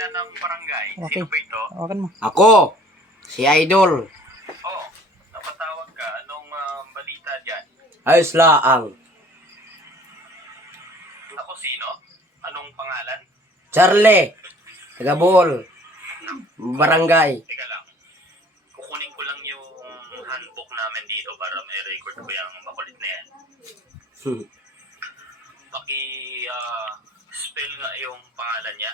ng barangay. Okay. Sino ba ito? Awakan mo. Ako, si Idol. Oh, napatawag ka. Anong balita dyan? Ayos laang. Ako sino? Anong pangalan? Charlie. Tagabol. Barangay. Teka lang. Kukunin ko lang yung handbook namin dito para may record ko yung makulit na yan. Spell nga yung pangalan niya.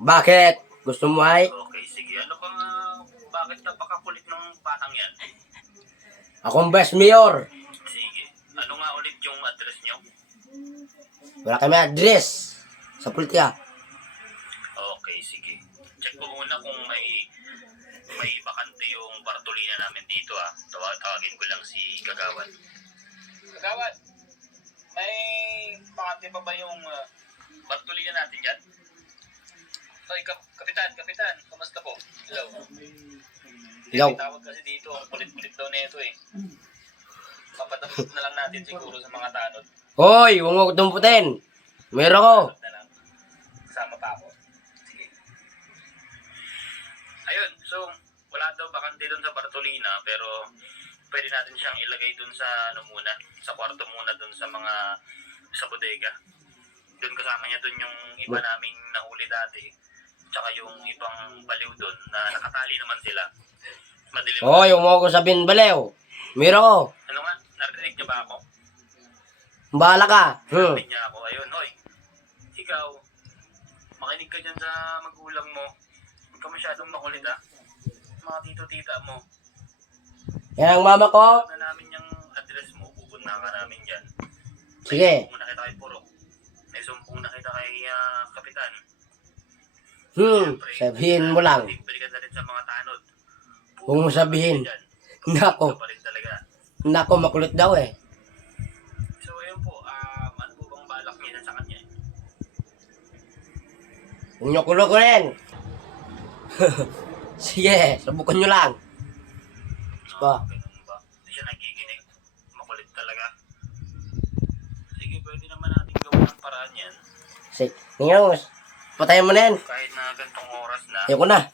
Bakit? Gusto mo ay? Okay, sige. Ano bang, bakit napakakulit ng batang yan? Akong best mayor. Sige. Ano nga ulit yung address niyo? Wala kami address. Sa pultiya. Okay, sige. Check ko muna kung may bakante yung Bartolina namin dito ah. Tawagin ko lang si Kagawan. Kagawan, may bakante pa ba yung Bartolina natin dyan? Ay, kapitan, kamusta po? Hello. Hello. May tawag kasi dito, ang kulit-kulit daw na ito eh. Papatapos na lang natin siguro sa mga tanod. Hoy, huwag mo tumputin. Meron ko. Tanod na lang. Kasama pa ako. Sige. Ayun, so wala daw bakante doon sa Bartolina pero pwede natin siyang ilagay doon sa sa kwarto muna doon sa sa bodega. Doon kasama niya doon yung iba naming nahuli dati. Tsaka yung ibang baliw doon na nakatali naman sila. Madilim. Hoy, huwag mo ko sabihin balew. Meron ko. Ano nga? Narinig niyo ba ako? Bahala ka. Narinig niya ako. Ayun, hoy. Ikaw, makinig ka dyan sa magulang mo. Huwag ka masyadong makulit ah. Mga tito-tita mo. Yan ang mama ko. Alam na namin yung address mo. Pupunta ka namin dyan. Sige. Sumpong na kita kay Purok. May sumpong na kita kay Kapitan. Sabihin mo lang. Balik ka na rin sa mga tanod. Huwag mo sabihin. Nako. Ito pa rin talaga. Nako, makulit daw eh. So, ayun po. Ano po bang balak niya sa kanya? Huwag nyo kulo-kulin. Sige, subukan nyo lang. Ba? Ganun ba? Hindi siya nagiginig. Makulit talaga. Sige, pwede naman natin gawin ng paraan yan. Sige, tingnan mo. Patayin mo na yan. Kahit na gantong oras na, Ayoko na.